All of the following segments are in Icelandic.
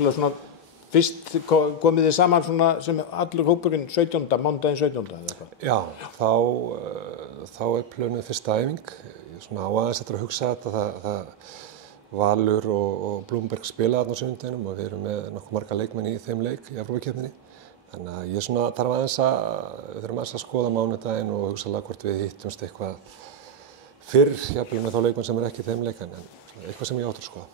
náttúrulega svona fyrst komið þið saman svona sem allur hópurinn 17. mánudaginn 17. eða eitthvað. Já, þá plönuð fyrsta æfing. Ég svona á aðeins eftir að hugsa þetta, það Valur og Blómberg spila þarna á sunnudeginum og við erum með nokkuð marga leikmenn í þeim leik í Evrópukeppninni. Þannig að ég svona þarf aðeins við þurfum aðeins að skoða mánudaginn og hugsalega hvort við hittumst eitthvað fyrr, jafnvel með þá leikmenn sem ekki í þeim leik, en eitthvað sem ég átt að skoða.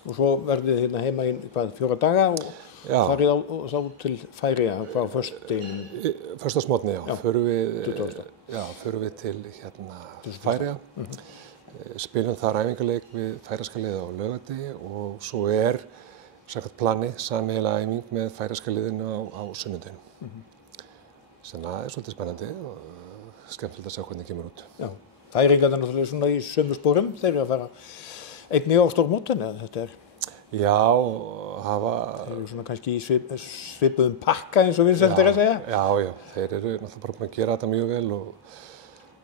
Og svo verðið þið hérna heima í 4 daga og farið þá til Færeyja á föstudeginum. Föstudagsmorgni, já. Förum við til Færeyja. Spilum þar æfingarleik við færeyska liðið á laugardegi og svo samkvæmt plani sameiginlega æfing með færeyska liðinu á sunnudeginum. Sem það svolítið spennandi og skemmtilegt að sjá hvernig kemur út. Já, Færeyingarnir náttúrulega svona í sömu sporum, þeir eru að fara einnig á stórmótin, eða þetta Já, Þeir eru svona kannski í svipuðum pakka eins og Vincent að segja. Já, þeir eru náttúrulega bara búin að gera þetta mjög vel og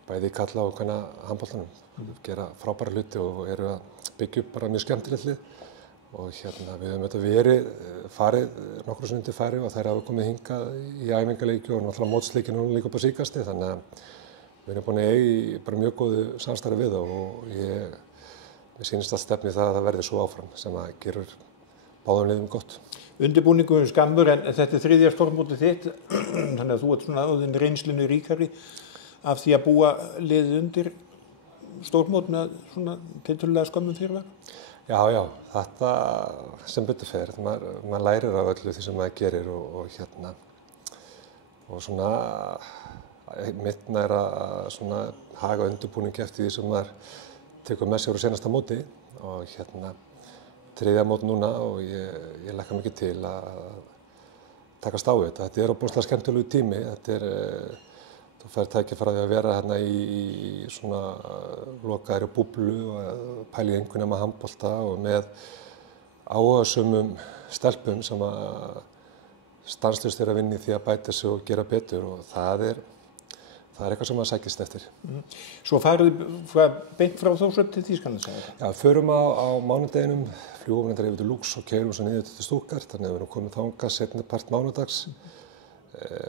bæði í karla og kvenna handboltanum. Gera frábæra hluti og eru að byggja upp bara mjög skemmtilegt lið og við höfum farið nokkru sinnum til Færeyja og þær hafa komið hingað í æfingaleiki og náttúrulega mótsleikinn núna líka upp á síðkasti, þannig að við erum búin að eiga bara mjög góðu samstarfi við þá og mér sýnist að stefni það að það verði svo áfram sem að gerur báðum liðum gott. Undirbúningurinn skammur en þetta 3. stórmótið þitt, þannig að þú ert svona áðin reynslunni ríkari af því að búa liðið undir stórmót með svona tiltölulega skömmum fyrirvara? Já, þetta sem betur fer, maður lærir af öllu því sem maður gerir og svona mitt nær að svona haga undirbúningi eftir því sem maður tekur með sér á seinasta móti og 3. mót núna og ég hlakka mikið til að takast á þetta. Þetta ofboðslega skemmtilegu tími, þú fær tækifæri að vera hérna í svona lokaðri búblu og pæla í einhvern veginn handbolta og með áhugasömum stelpum sem að stanslaust að vinna í því að bæta sig og gera betur og það er eitthvað sem maður sækist eftir. Svo farið beint frá Þórshöfn til Þýskalands? Já, förum á mánudeginum, fljúgum reyndar yfir til Lúx og keyrum svo niður til Stuttgart, þannig að við erum komið þangað seinni part mánudags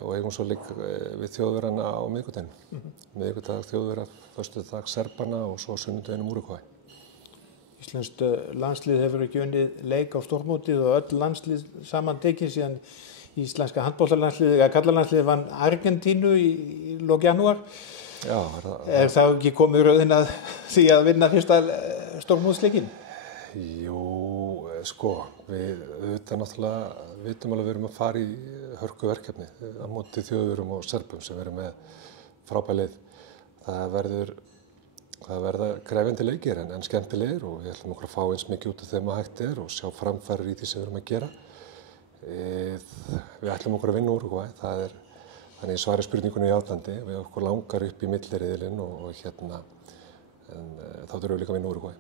og eigum svo líka við Þjóðverjana á miðvikudeginum. Miðvikudag Þjóðverja, föstudag Serbana og svo sunnudeginum Úrúgvæ. Íslenskt landslið hefur ekki unnið leik á stórmótið og öll landslið saman tekið síðan íslenska handboltalandsliðið eða karlalandsliðið vann Argentínu í lok janúar. Já, það ekki komið röðin að því að vinna fyrsta stórmótsleikinn? Jú, við auðvitað náttúrulega vitum alveg að við erum að fara í hörkuverkefni á móti Þjóðverjum og Serbum sem eru með frábær lið. Það verða krefjandi leikir en skemmtilegir og við ætlum okkur að fá eins mikið út af þeim að hægt og sjá framfarir í því sem við erum að gera. Við ætlum okkur að vinna Úrúgvæ, þannig ég svari spurningunni játandi, við okkur langar upp í milliriðilinn og þá þurfum við líka að vinna Úrúgvæ.